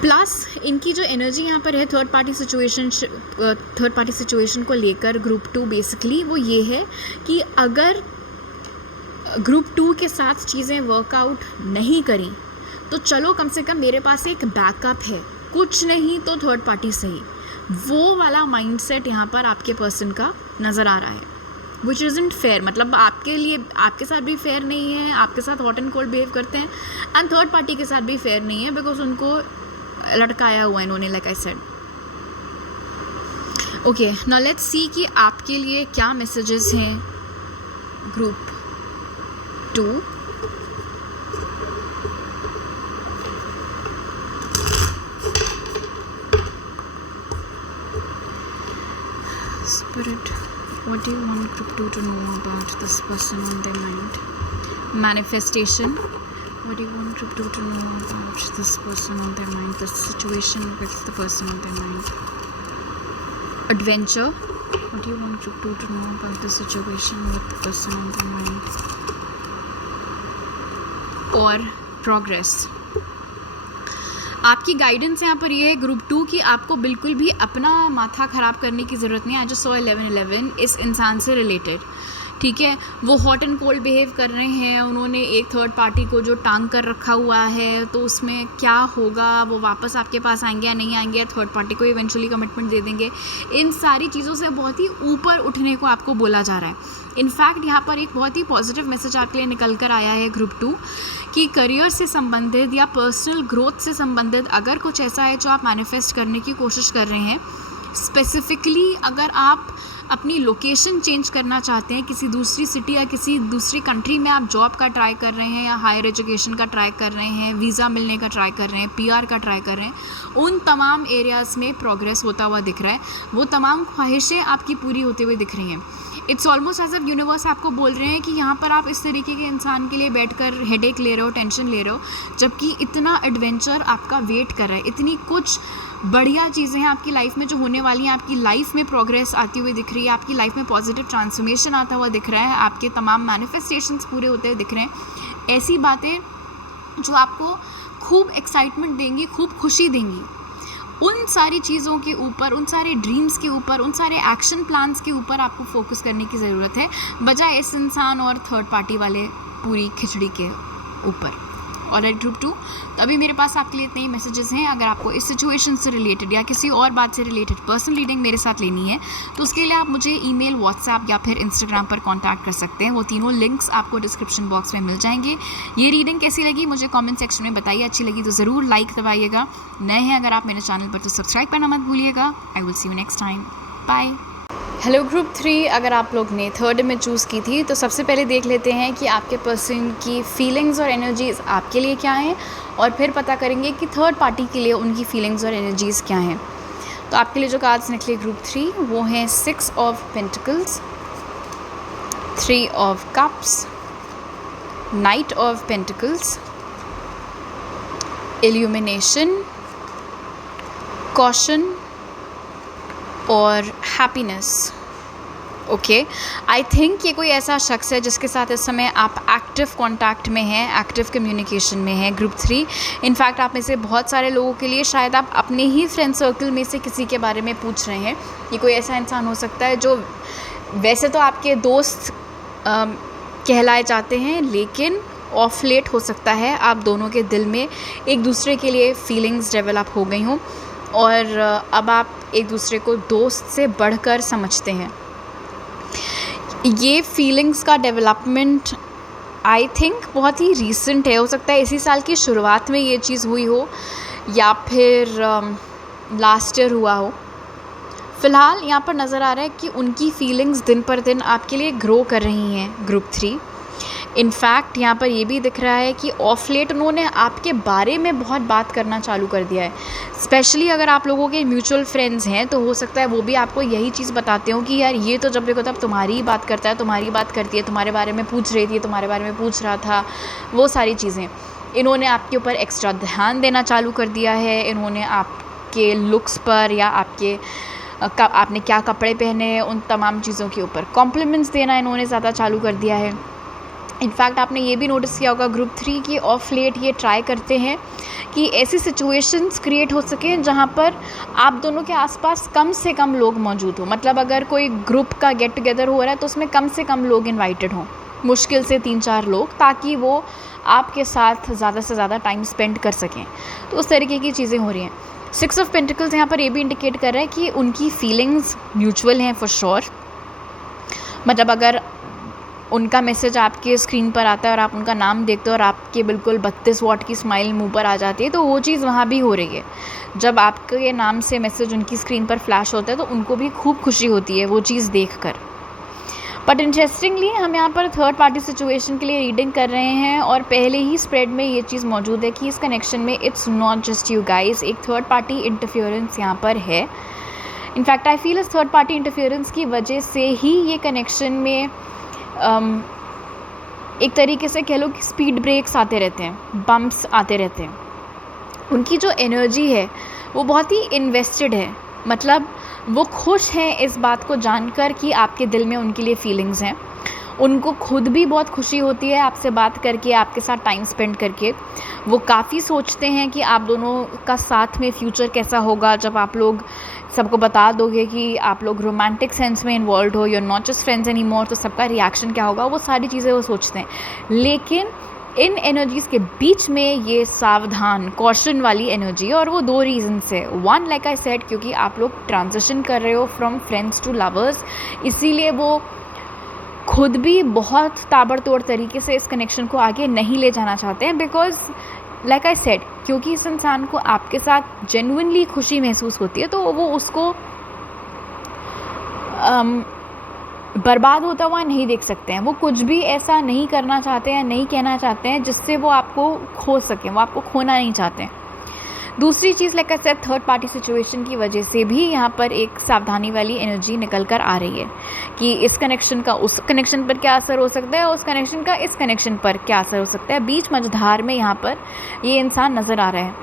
प्लस इनकी जो एनर्जी यहाँ पर है थर्ड पार्टी सिचुएशन को लेकर ग्रुप 2 बेसिकली वो ये है कि अगर ग्रुप 2 के साथ चीज़ें वर्कआउट नहीं करी तो चलो कम से कम मेरे पास एक बैकअप है, कुछ नहीं तो थर्ड पार्टी से ही। वो वाला माइंडसेट यहाँ पर आपके पर्सन का नज़र आ रहा है, विच इज़ंट फेयर। मतलब आपके साथ भी फेयर नहीं है, आपके साथ हॉट एंड कोल्ड बिहेव करते हैं, एंड थर्ड पार्टी के साथ भी फेयर नहीं है बिकॉज उनको लटकाया हुआ है इन्होंने, like I said. Okay, now let's see कि आपके लिए क्या मैसेजेस हैं group 2। Spirit, what do you want group 2 to know about this person on their mind? Manifestation, what do you want group 2 to know about this person on their mind, the situation with the person on their mind? Adventure, what do you want group 2 to know about the situation with the person on their mind? Or progress, आपकी guidance यहाँ पर ये है group 2 की आपको बिल्कुल भी अपना माथा ख़राब करने की ज़रूरत नहीं है। जो 1111 इस इंसान से रिलेटेड, ठीक है, वो हॉट एंड कोल्ड बिहेव कर रहे हैं, उन्होंने एक थर्ड पार्टी को जो टांग कर रखा हुआ है, तो उसमें क्या होगा, वो वापस आपके पास आएंगे या नहीं आएंगे, थर्ड पार्टी को इवेंचुअली कमिटमेंट दे देंगे, इन सारी चीज़ों से बहुत ही ऊपर उठने को आपको बोला जा रहा है। इनफैक्ट यहाँ पर एक बहुत ही पॉजिटिव मैसेज आपके लिए निकल कर आया है ग्रुप 2 कि करियर से संबंधित या पर्सनल ग्रोथ से संबंधित अगर कुछ ऐसा है जो आप मैनिफेस्ट करने की कोशिश कर रहे हैं, स्पेसिफिकली अगर आप अपनी लोकेशन चेंज करना चाहते हैं, किसी दूसरी सिटी या किसी दूसरी कंट्री में आप जॉब का ट्राई कर रहे हैं या हायर एजुकेशन का ट्राई कर रहे हैं, वीज़ा मिलने का ट्राई कर रहे हैं, पीआर का ट्राई कर रहे हैं, उन तमाम एरियाज़ में प्रोग्रेस होता हुआ दिख रहा है, वो तमाम ख्वाहिशें आपकी पूरी होते हुए दिख रही हैं। It's almost as if universe आपको बोल रहे हैं कि यहाँ पर आप इस तरीके के इंसान के लिए बैठकर हेडेक ले रहे हो, टेंशन ले रहे हो, जबकि इतना एडवेंचर आपका वेट कर रहा है, इतनी कुछ बढ़िया चीज़ें हैं आपकी लाइफ में जो होने वाली हैं, आपकी लाइफ में प्रोग्रेस आती हुई दिख रही है, आपकी लाइफ में पॉजिटिव ट्रांसफॉर्मेशन आता हुआ दिख रहा है, आपके तमाम मैनिफेस्टेशंस पूरे होते हुए दिख रहे हैं। ऐसी बातें जो आपको खूब एक्साइटमेंट देंगी, खूब खुशी देंगी, उन सारी चीज़ों के ऊपर, उन सारे ड्रीम्स के ऊपर, उन सारे एक्शन प्लान्स के ऊपर आपको फोकस करने की ज़रूरत है, बजाय इस इंसान और थर्ड पार्टी वाले पूरी खिचड़ी के ऊपर। ऑलराइट ग्रुप 2, तो अभी मेरे पास आपके लिए इतने ही मैसेजेस हैं। अगर आपको इस सिचुएशन से रिलेटेड या किसी और बात से रिलेटेड पर्सनल रीडिंग मेरे साथ लेनी है तो उसके लिए आप मुझे ईमेल, व्हाट्सएप या फिर इंस्टाग्राम पर कांटेक्ट कर सकते हैं। वो तीनों लिंक्स आपको डिस्क्रिप्शन बॉक्स में मिल जाएंगे। ये रीडिंग कैसी लगी मुझे कमेंट सेक्शन में बताइए। अच्छी लगी तो ज़रूर लाइक दबाइएगा। नए हैं अगर आप मेरे चैनल पर तो सब्सक्राइब करना मत भूलिएगा। I will see you next time. Bye. Hello group 3, अगर आप लोग ने थर्ड में चूज़ की थी तो सबसे पहले देख लेते हैं कि आपके पर्सन की फीलिंग्स और एनर्जीज़ आपके लिए क्या हैं, और फिर पता करेंगे कि थर्ड पार्टी के लिए उनकी फीलिंग्स और एनर्जीज़ क्या हैं। तो आपके लिए जो कार्ड्स निकले ग्रुप 3 वो हैं 6 of pentacles, 3 of cups, night of pentacles, illumination, caution और हैप्पीनेस। ओके, आई थिंक ये कोई ऐसा शख्स है जिसके साथ इस समय आप एक्टिव कांटेक्ट में हैं, एक्टिव कम्युनिकेशन में हैं ग्रुप 3। इनफैक्ट आप में से बहुत सारे लोगों के लिए शायद आप अपने ही फ्रेंड सर्कल में से किसी के बारे में पूछ रहे हैं। ये कोई ऐसा इंसान हो सकता है जो वैसे तो आपके दोस्त कहलाए जाते हैं, लेकिन ऑफ लेट हो सकता है आप दोनों के दिल में एक दूसरे के लिए फीलिंग्स डेवलप हो गई हों और अब आप एक दूसरे को दोस्त से बढ़कर समझते हैं। ये फीलिंग्स का डेवलपमेंट आई थिंक बहुत ही रीसेंट है। हो सकता है इसी साल की शुरुआत में ये चीज़ हुई हो या फिर लास्ट ईयर हुआ हो। फ़िलहाल यहाँ पर नज़र आ रहा है कि उनकी फीलिंग्स दिन पर दिन आपके लिए ग्रो कर रही हैं ग्रुप 3। इनफैक्ट यहाँ पर ये भी दिख रहा है कि ऑफ लेट उन्होंने आपके बारे में बहुत बात करना चालू कर दिया है। स्पेशली अगर आप लोगों के म्यूचुअल फ्रेंड्स हैं तो हो सकता है वो भी आपको यही चीज़ बताते हो कि यार ये तो जब देखो तब तुम्हारी ही बात करता है, तुम्हारी बात करती है, तुम्हारे बारे में पूछ रही थी, तुम्हारे बारे में पूछ रहा था, वो सारी चीज़ें। इन्होंने आपके ऊपर एक्स्ट्रा ध्यान देना चालू कर दिया है। इन्होंने आपके लुक्स पर या आपने क्या कपड़े पहने हैं उन तमाम चीज़ों के ऊपर कॉम्प्लीमेंट्स देना इन्होंने ज़्यादा चालू कर दिया है। इनफैक्ट आपने ये भी नोटिस किया होगा ग्रुप 3 की ऑफ लेट ये ट्राई करते हैं कि ऐसी सिचुएशंस क्रिएट हो सकें जहाँ पर आप दोनों के आसपास कम से कम लोग मौजूद हों। मतलब अगर कोई ग्रुप का गेट टुगेदर हो रहा है तो उसमें कम से कम लोग इनवाइटेड हों, मुश्किल से 3-4 लोग, ताकि वो आपके साथ ज़्यादा से ज़्यादा टाइम स्पेंड कर सकें। तो उस तरीके की चीज़ें हो रही हैं। 6 ऑफ पेंटिकल्स यहाँ पर ये भी इंडिकेट कर रहा है कि उनकी फीलिंग्स म्यूचुअल हैं फॉर श्योर। मतलब अगर उनका मैसेज आपके स्क्रीन पर आता है और आप उनका नाम देखते हो और आपके बिल्कुल 32 वॉट की स्माइल मुंह पर आ जाती है, तो वो चीज़ वहाँ भी हो रही है। जब आपके नाम से मैसेज उनकी स्क्रीन पर फ्लैश होता है तो उनको भी खूब खुशी होती है वो चीज़ देखकर। बट इंटरेस्टिंगली हम यहाँ पर थर्ड पार्टी सिचुएशन के लिए रीडिंग कर रहे हैं और पहले ही स्प्रेड में ये चीज़ मौजूद है कि इस कनेक्शन में it's not just you guys, एक थर्ड पार्टी इंटरफेरेंस यहाँ पर है। इनफैक्ट आई फील इस थर्ड पार्टी इंटरफेरेंस की वजह से ही ये कनेक्शन में एक तरीके से कह लो कि स्पीड ब्रेक्स आते रहते हैं, बम्प्स आते रहते हैं। उनकी जो एनर्जी है वो बहुत ही इन्वेस्टेड है। मतलब वो खुश हैं इस बात को जानकर कि आपके दिल में उनके लिए फीलिंग्स हैं। उनको खुद भी बहुत खुशी होती है आपसे बात करके, आपके साथ टाइम स्पेंड करके। वो काफ़ी सोचते हैं कि आप दोनों का साथ में फ्यूचर कैसा होगा जब आप लोग सबको बता दोगे कि आप लोग रोमांटिक सेंस में इन्वॉल्व हो, you are not just friends any more, तो सबका रिएक्शन क्या होगा, वो सारी चीज़ें वो सोचते हैं। लेकिन इन एनर्जीज़ के बीच में ये सावधान कॉशन वाली एनर्जी, और वो 2 रीज़न से। वन, लाइक आई सेड, क्योंकि आप लोग ट्रांजिशन कर रहे हो फ्रॉम फ्रेंड्स टू लवर्स, इसीलिए वो खुद भी बहुत ताबड़तोड़ तरीके से इस कनेक्शन को आगे नहीं ले जाना चाहते हैं। बिकॉज लाइक आई सेड, क्योंकि इस इंसान को आपके साथ जेन्युइनली खुशी महसूस होती है, तो वो उसको बर्बाद होता हुआ नहीं देख सकते हैं। वो कुछ भी ऐसा नहीं करना चाहते हैं, नहीं कहना चाहते हैं जिससे वो आपको खो सकें, वो आपको खोना नहीं चाहते हैं। दूसरी चीज़ like I said, third party situation की वजह से भी यहाँ पर एक सावधानी वाली एनर्जी निकल कर आ रही है कि इस कनेक्शन का उस कनेक्शन पर क्या असर हो सकता है, उस कनेक्शन का इस कनेक्शन पर क्या असर हो सकता है। बीच मझधार में यहाँ पर ये इंसान नज़र आ रहा है।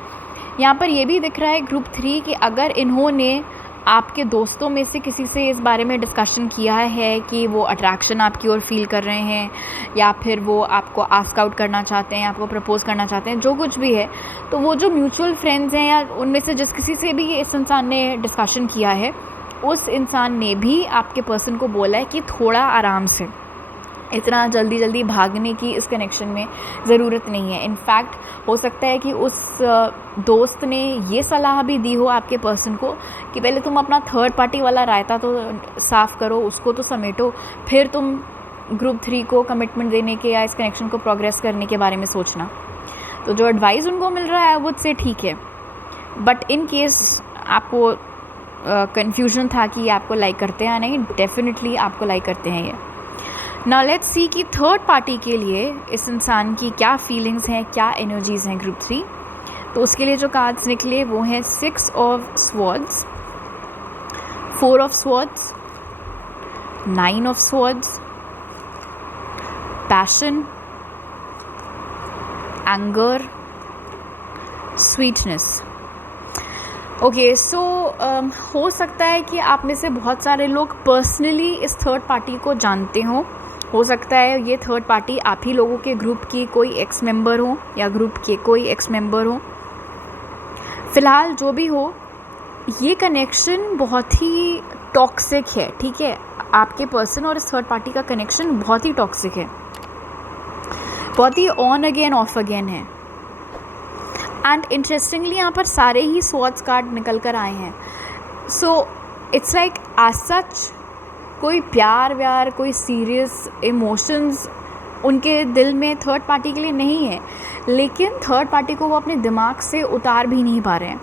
यहाँ पर ये भी दिख रहा है ग्रुप 3 कि अगर इन्होंने आपके दोस्तों में से किसी से इस बारे में डिस्कशन किया है कि वो अट्रैक्शन आपकी ओर फील कर रहे हैं या फिर वो आपको आस्क आउट करना चाहते हैं, आपको प्रपोज़ करना चाहते हैं, जो कुछ भी है, तो वो जो म्यूचुअल फ्रेंड्स हैं या उनमें से जिस किसी से भी इस इंसान ने डिस्कशन किया है, उस इंसान ने भी आपके पर्सन को बोला है कि थोड़ा आराम से, इतना जल्दी जल्दी भागने की इस कनेक्शन में ज़रूरत नहीं है। इनफैक्ट हो सकता है कि उस दोस्त ने ये सलाह भी दी हो आपके पर्सन को कि पहले तुम अपना थर्ड पार्टी वाला रायता तो साफ़ करो, उसको तो समेटो, फिर तुम ग्रुप 3 को कमिटमेंट देने के या इस कनेक्शन को प्रोग्रेस करने के बारे में सोचना। तो जो एडवाइस उनको मिल रहा है वो से ठीक है, बट इन केस आपको कन्फ्यूजन था कि ये आपको लाइक करते हैं या नहीं, डेफिनेटली आपको लाइक करते हैं ये। नाउ लेट्स सी कि थर्ड पार्टी के लिए इस इंसान की क्या फीलिंग्स हैं, क्या एनर्जीज़ हैं ग्रुप 3। तो उसके लिए जो कार्ड्स निकले वो हैं 6 of swords, 4 of swords, 9 of swords, passion, anger, sweetness. Okay, so हो सकता है कि आप में से बहुत सारे लोग पर्सनली इस थर्ड पार्टी को जानते हों। हो सकता है ये थर्ड पार्टी आप ही लोगों के ग्रुप की कोई एक्स मेंबर हो या ग्रुप के कोई एक्स मेंबर हो। फ़िलहाल जो भी हो, ये कनेक्शन बहुत ही टॉक्सिक है, ठीक है। आपके पर्सन और इस थर्ड पार्टी का कनेक्शन बहुत ही टॉक्सिक है, बहुत ही ऑन अगेन ऑफ अगेन है। एंड इंटरेस्टिंगली यहाँ पर सारे ही स्वॉर्ड्स कार्ड निकल कर आए हैं। So it's like as such कोई प्यार व्यार, कोई सीरियस इमोशंस उनके दिल में थर्ड पार्टी के लिए नहीं है, लेकिन थर्ड पार्टी को वो अपने दिमाग से उतार भी नहीं पा रहे हैं।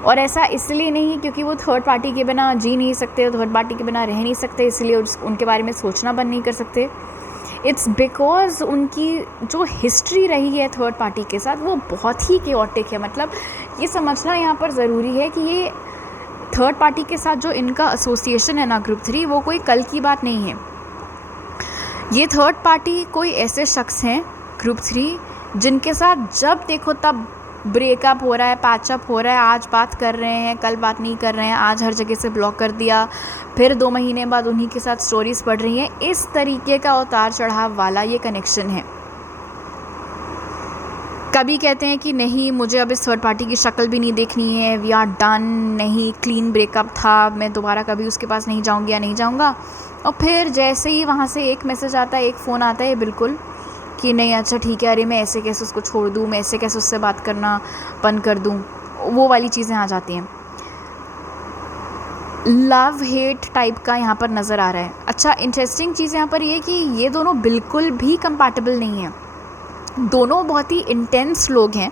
और ऐसा इसलिए नहीं क्योंकि वो थर्ड पार्टी के बिना जी नहीं सकते, थर्ड पार्टी के बिना रह नहीं सकते, इसलिए उनके बारे में सोचना बंद नहीं कर सकते। इट्स बिकॉज उनकी जो हिस्ट्री रही है थर्ड पार्टी के साथ वो बहुत ही केओटिक है। मतलब ये समझना यहाँ पर ज़रूरी है कि ये थर्ड पार्टी के साथ जो इनका एसोसिएशन है ना ग्रुप 3, वो कोई कल की बात नहीं है। ये थर्ड पार्टी कोई ऐसे शख्स हैं ग्रुप 3 जिनके साथ जब देखो तब ब्रेकअप हो रहा है, पैचअप हो रहा है, आज बात कर रहे हैं, कल बात नहीं कर रहे हैं, आज हर जगह से ब्लॉक कर दिया, फिर 2 महीने बाद उन्हीं के साथ स्टोरीज़ पढ़ रही हैं। इस तरीके का उतार चढ़ाव वाला ये कनेक्शन है। कभी कहते हैं कि नहीं, मुझे अब इस थर्ड पार्टी की शक्ल भी नहीं देखनी है, वी आर डन, नहीं क्लीन ब्रेकअप था, मैं दोबारा कभी उसके पास नहीं जाऊंगी या नहीं जाऊंगा। और फिर जैसे ही वहाँ से एक मैसेज आता है, एक फ़ोन आता है बिल्कुल कि नहीं अच्छा ठीक है, अरे मैं ऐसे कैसे उसको छोड़ दूँ, मैं ऐसे कैसे उससे बात करना बंद कर दूँ, वो वाली चीज़ें आ जाती हैं। लव हेट टाइप का यहाँ पर नज़र आ रहा है। अच्छा, इंटरेस्टिंग चीज़ यहाँ पर ये कि ये दोनों बिल्कुल भी कंपैटिबल नहीं हैं। दोनों बहुत ही इंटेंस लोग हैं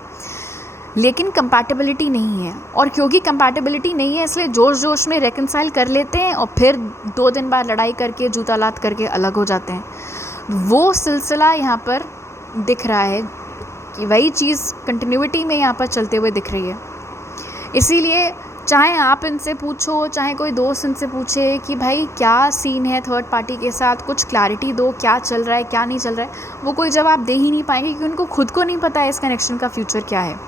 लेकिन कंपैटिबिलिटी नहीं है। और क्योंकि कंपैटिबिलिटी नहीं है इसलिए जोश जोश में रेकनसाइल कर लेते हैं और फिर 2 दिन बाद लड़ाई करके जूता लात करके अलग हो जाते हैं। वो सिलसिला यहाँ पर दिख रहा है कि वही चीज़ कंटिन्यूटी में यहाँ पर चलते हुए दिख रही है। इसीलिए चाहे आप इनसे पूछो, चाहे कोई दोस्त इनसे पूछे कि भाई क्या सीन है थर्ड पार्टी के साथ, कुछ क्लैरिटी दो, क्या चल रहा है क्या नहीं चल रहा है, वो कोई जवाब दे ही नहीं पाएंगे क्योंकि उनको खुद को नहीं पता है इस कनेक्शन का फ्यूचर क्या है।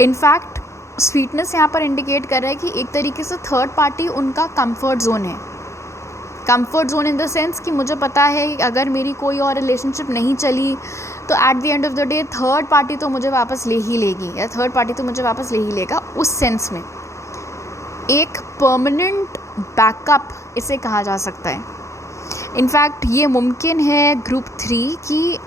इनफैक्ट स्वीटनेस यहाँ पर इंडिकेट कर रहा है कि एक तरीके से थर्ड पार्टी उनका कंफर्ट जोन है। Comfort zone in the sense कि मुझे पता है कि अगर मेरी कोई और रिलेशनशिप नहीं चली तो at the end of the day third party तो मुझे वापस ले ही लेगी या थर्ड पार्टी तो मुझे वापस ले ही लेगा। उस सेंस में एक परमानेंट बैकअप इसे कहा जा सकता है। इनफैक्ट ये मुमकिन है ग्रुप 3 कि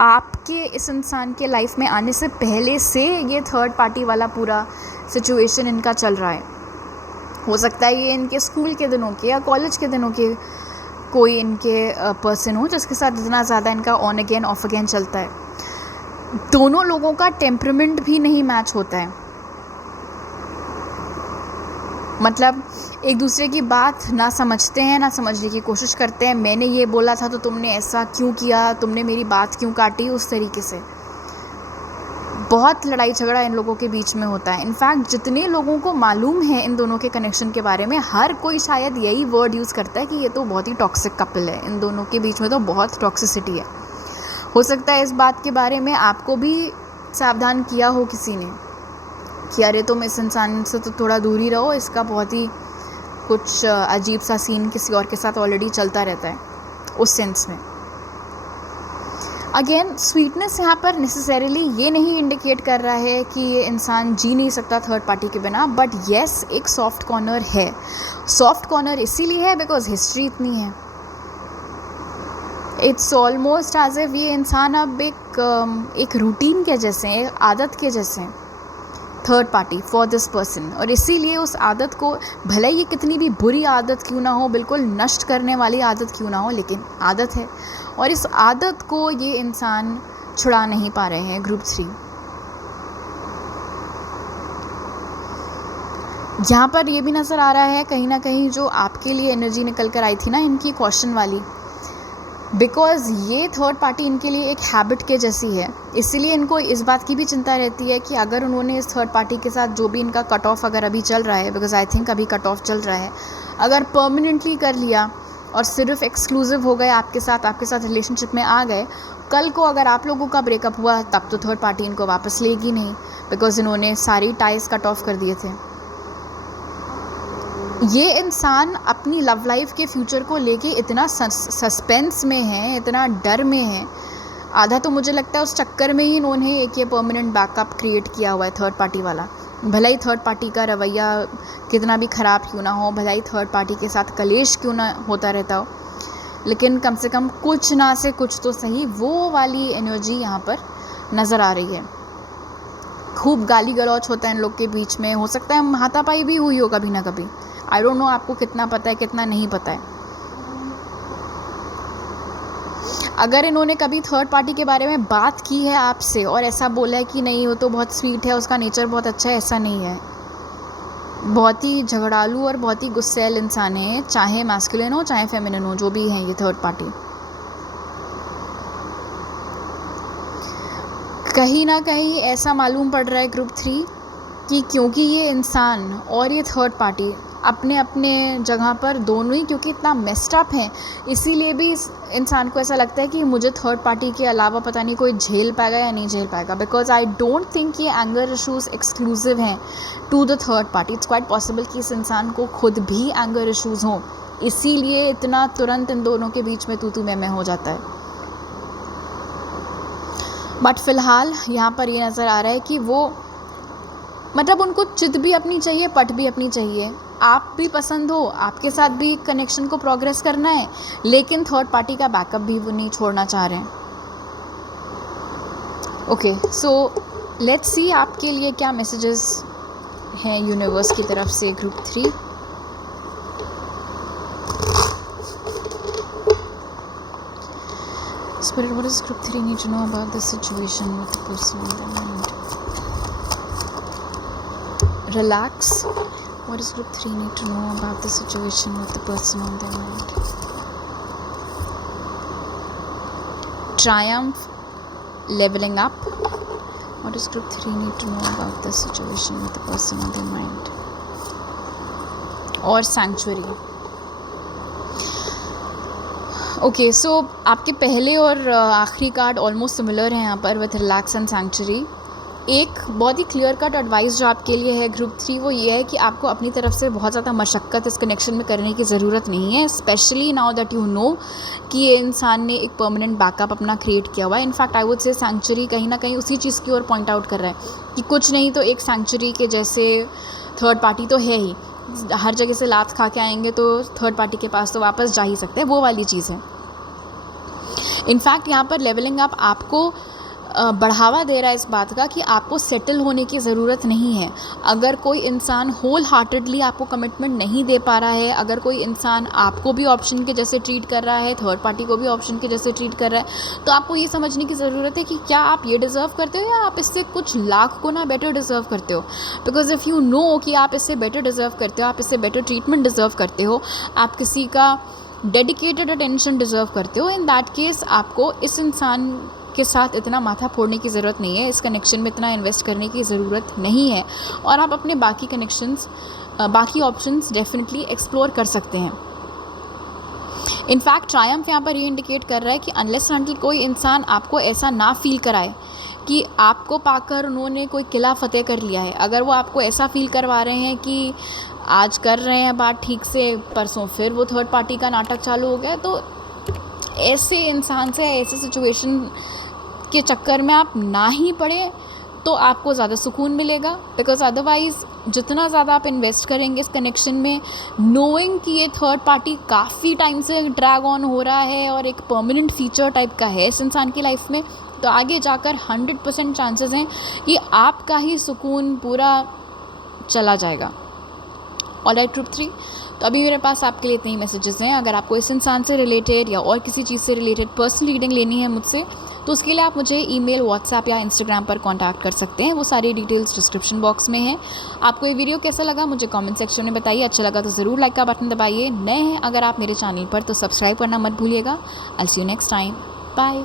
आपके इस इंसान के लाइफ में आने से पहले से ये थर्ड पार्टी वाला पूरा सिचुएशन इनका चल रहा है। हो सकता है ये इनके स्कूल के दिनों के या कॉलेज के दिनों के कोई इनके पर्सन हो जिसके साथ इतना ज़्यादा इनका ऑन अगेन ऑफ अगेन चलता है। दोनों लोगों का टेम्परामेंट भी नहीं मैच होता है। मतलब एक दूसरे की बात ना समझते हैं, ना समझने की कोशिश करते हैं। मैंने ये बोला था तो तुमने ऐसा क्यों किया, तुमने मेरी बात क्यों काटी, उस तरीके से बहुत लड़ाई झगड़ा इन लोगों के बीच में होता है। इनफैक्ट जितने लोगों को मालूम है इन दोनों के कनेक्शन के बारे में, हर कोई शायद यही वर्ड यूज़ करता है कि ये तो बहुत ही टॉक्सिक कपल है, इन दोनों के बीच में तो बहुत टॉक्सिसिटी है। हो सकता है इस बात के बारे में आपको भी सावधान किया हो किसी ने कि अरे तुम इस इंसान से तो थोड़ा दूर ही रहो, इसका बहुत ही कुछ अजीब सा सीन किसी और के साथ ऑलरेडी चलता रहता है, उस सेंस में। अगेन स्वीटनेस यहाँ पर नेसेसरीली ये नहीं इंडिकेट कर रहा है कि ये इंसान जी नहीं सकता थर्ड पार्टी के बिना, बट येस एक सॉफ्ट कॉर्नर है। सॉफ्ट कॉर्नर इसीलिए है बिकॉज हिस्ट्री इतनी है। इट्स ऑलमोस्ट एज इफ ये इंसान अब एक रूटीन के जैसे, एक आदत के जैसे third party for this person, और इसीलिए उस आदत को, भले ये कितनी भी बुरी आदत क्यों ना हो, बिल्कुल नष्ट करने वाली आदत क्यों ना हो, लेकिन आदत है, और इस आदत को ये इंसान छुड़ा नहीं पा रहे हैं ग्रुप 3। यहाँ पर ये भी नज़र आ रहा है कहीं ना कहीं जो आपके लिए एनर्जी निकल कर आई थी ना इनकी क्वेश्चन वाली, बिकॉज़ ये थर्ड पार्टी इनके लिए एक हैबिट के जैसी है, इसीलिए इनको इस बात की भी चिंता रहती है कि अगर उन्होंने इस थर्ड पार्टी के साथ जो भी इनका कट ऑफ अगर अभी चल रहा है, बिकॉज आई थिंक अभी कट ऑफ चल रहा है, अगर परमानेंटली कर लिया और सिर्फ एक्सक्लूसिव हो गए आपके साथ रिलेशनशिप में आ गए, कल को अगर आप लोगों का ब्रेकअप हुआ तब तो थर्ड पार्टी इनको वापस लेगी नहीं, बिकॉज इन्होंने सारी टाइज कट ऑफ कर दिए थे। ये इंसान अपनी लव लाइफ के फ्यूचर को लेके इतना सस्पेंस में है, इतना डर में है, आधा तो मुझे लगता है उस चक्कर में ही इन्होंने एक ये परमानेंट बैकअप क्रिएट किया हुआ है थर्ड पार्टी वाला। भले ही थर्ड पार्टी का रवैया कितना भी ख़राब क्यों ना हो, भले ही थर्ड पार्टी के साथ कलेश क्यों ना होता रहता हो, लेकिन कम से कम कुछ ना से कुछ तो सही वो वाली एनर्जी यहाँ पर नज़र आ रही है। खूब गाली गलौच होता है इन लोग के बीच में, हो सकता है हाथापाई भी हुई हो कभी ना कभी, आई डोंट नो आपको कितना पता है कितना नहीं पता है। अगर इन्होंने कभी थर्ड पार्टी के बारे में बात की है आपसे और ऐसा बोला है कि नहीं वो तो बहुत स्वीट है, उसका नेचर बहुत अच्छा है, ऐसा नहीं है। बहुत ही झगड़ालू और बहुत ही गुस्सैल इंसान है, चाहे मैस्कुलिन हो चाहे फेमिनिन हो, जो भी है ये थर्ड पार्टी। कहीं ना कहीं ऐसा मालूम पड़ रहा है ग्रुप 3 कि क्योंकि ये इंसान और ये थर्ड पार्टी अपने अपने जगह पर दोनों ही क्योंकि इतना मेस्ड अप हैं, इसीलिए भी इस इंसान को ऐसा लगता है कि मुझे थर्ड पार्टी के अलावा पता नहीं कोई झेल पाएगा या नहीं झेल पाएगा, बिकॉज आई डोंट थिंक ये एंगर इशूज़ एक्सक्लूसिव हैं to the third party. It's quite possible कि इस इंसान को खुद भी एंगर इशूज़ हों, इसीलिए इतना तुरंत इन दोनों के बीच में तू मैं हो जाता है। बट फ़िलहाल यहाँ पर ये नज़र आ रहा है कि वो मतलब उनको चित भी अपनी चाहिए, पट भी अपनी चाहिए, आप भी पसंद हो, आपके साथ भी कनेक्शन को प्रोग्रेस करना है, लेकिन थर्ड पार्टी का बैकअप भी वो नहीं छोड़ना चाह रहे हैं। ओके, सो लेट्स सी आपके लिए क्या मैसेजेस हैं यूनिवर्स की तरफ से group 3। Spirit, what does group 3 need to know about the situation with the person in their mind? Relax. What does group 3 need to know about the situation with the person on their mind? Triumph. Leveling up. What does group 3 need to know about the situation with the person on their mind? और Sanctuary. Okay, सो आपके पहले और आखिरी card almost similar हैं यहाँ पर with relax and sanctuary. एक बहुत ही क्लियर कट एडवाइस जो आपके लिए है ग्रुप 3 वो ये है कि आपको अपनी तरफ से बहुत ज़्यादा मशक्क़त इस कनेक्शन में करने की ज़रूरत नहीं है, specially now that you know कि ये इंसान ने एक परमानेंट बैकअप अपना क्रिएट किया हुआ है। In fact I would say sanctuary कहीं ना कहीं उसी चीज़ की ओर पॉइंट आउट कर रहा है कि कुछ नहीं तो एक सैंक्चुरी के जैसे थर्ड पार्टी तो है ही, हर जगह से लात खा के आएंगे तो थर्ड पार्टी के पास तो वापस जा ही सकते हैं, वो वाली चीज़ है। इनफैक्ट यहाँ पर लेवलिंग अप आपको बढ़ावा दे रहा है इस बात का कि आपको सेटल होने की ज़रूरत नहीं है। अगर कोई इंसान होल हार्टेडली आपको कमिटमेंट नहीं दे पा रहा है, अगर कोई इंसान आपको भी ऑप्शन के जैसे ट्रीट कर रहा है, थर्ड पार्टी को भी ऑप्शन के जैसे ट्रीट कर रहा है, तो आपको ये समझने की ज़रूरत है कि क्या आप ये डिज़र्व करते हो या आप इससे कुछ लाख गुना बेटर डिज़र्व करते हो। बिकॉज इफ़ यू नो कि आप इससे बेटर डिज़र्व करते हो, आप इससे बेटर ट्रीटमेंट डिज़र्व करते हो, आप किसी का डेडिकेटेड अटेंशन डिज़र्व करते हो, इन दैट केस आपको इस इंसान के साथ इतना माथा फोड़ने की ज़रूरत नहीं है, इस कनेक्शन में इतना इन्वेस्ट करने की ज़रूरत नहीं है, और आप अपने बाकी कनेक्शंस, बाकी ऑप्शंस डेफिनेटली एक्सप्लोर कर सकते हैं। इनफैक्ट ट्रायम्फ यहाँ पर ये इंडिकेट कर रहा है कि अनलेस अनटिल कोई इंसान आपको ऐसा ना फील कराए कि आपको पाकर उन्होंने कोई किला फ़तेह कर लिया है, अगर वो आपको ऐसा फील करवा रहे हैं कि आज कर रहे हैं बात ठीक से, परसों फिर वो थर्ड पार्टी का नाटक चालू हो गया, तो ऐसे इंसान से, ऐसे सिचुएशन के चक्कर में आप ना ही पड़े तो आपको ज़्यादा सुकून मिलेगा। बिकॉज़ अदरवाइज़ जितना ज़्यादा आप इन्वेस्ट करेंगे इस कनेक्शन में, नोइंग कि ये थर्ड पार्टी काफ़ी टाइम से ड्रैग ऑन हो रहा है और एक परमानेंट फीचर टाइप का है इस इंसान की लाइफ में, तो आगे जाकर 100% चांसेस हैं कि आपका ही सुकून पूरा चला जाएगा। ऑलराइट ग्रुप 3, तो अभी मेरे पास आपके लिए इतने ही मैसेजेस हैं। अगर आपको इस इंसान से रिलेटेड या और किसी चीज़ से रिलेटेड पर्सनल रीडिंग लेनी है मुझसे, तो उसके लिए आप मुझे ईमेल, व्हाट्सएप या इंस्टाग्राम पर कांटेक्ट कर सकते हैं। वो सारी डिटेल्स डिस्क्रिप्शन बॉक्स में हैं। आपको ये वीडियो कैसा लगा मुझे कमेंट सेक्शन में बताइए। अच्छा लगा तो ज़रूर लाइक का बटन दबाइए। नए हैं अगर आप मेरे चैनल पर तो सब्सक्राइब करना मत भूलिएगा। I will see you next time. Bye.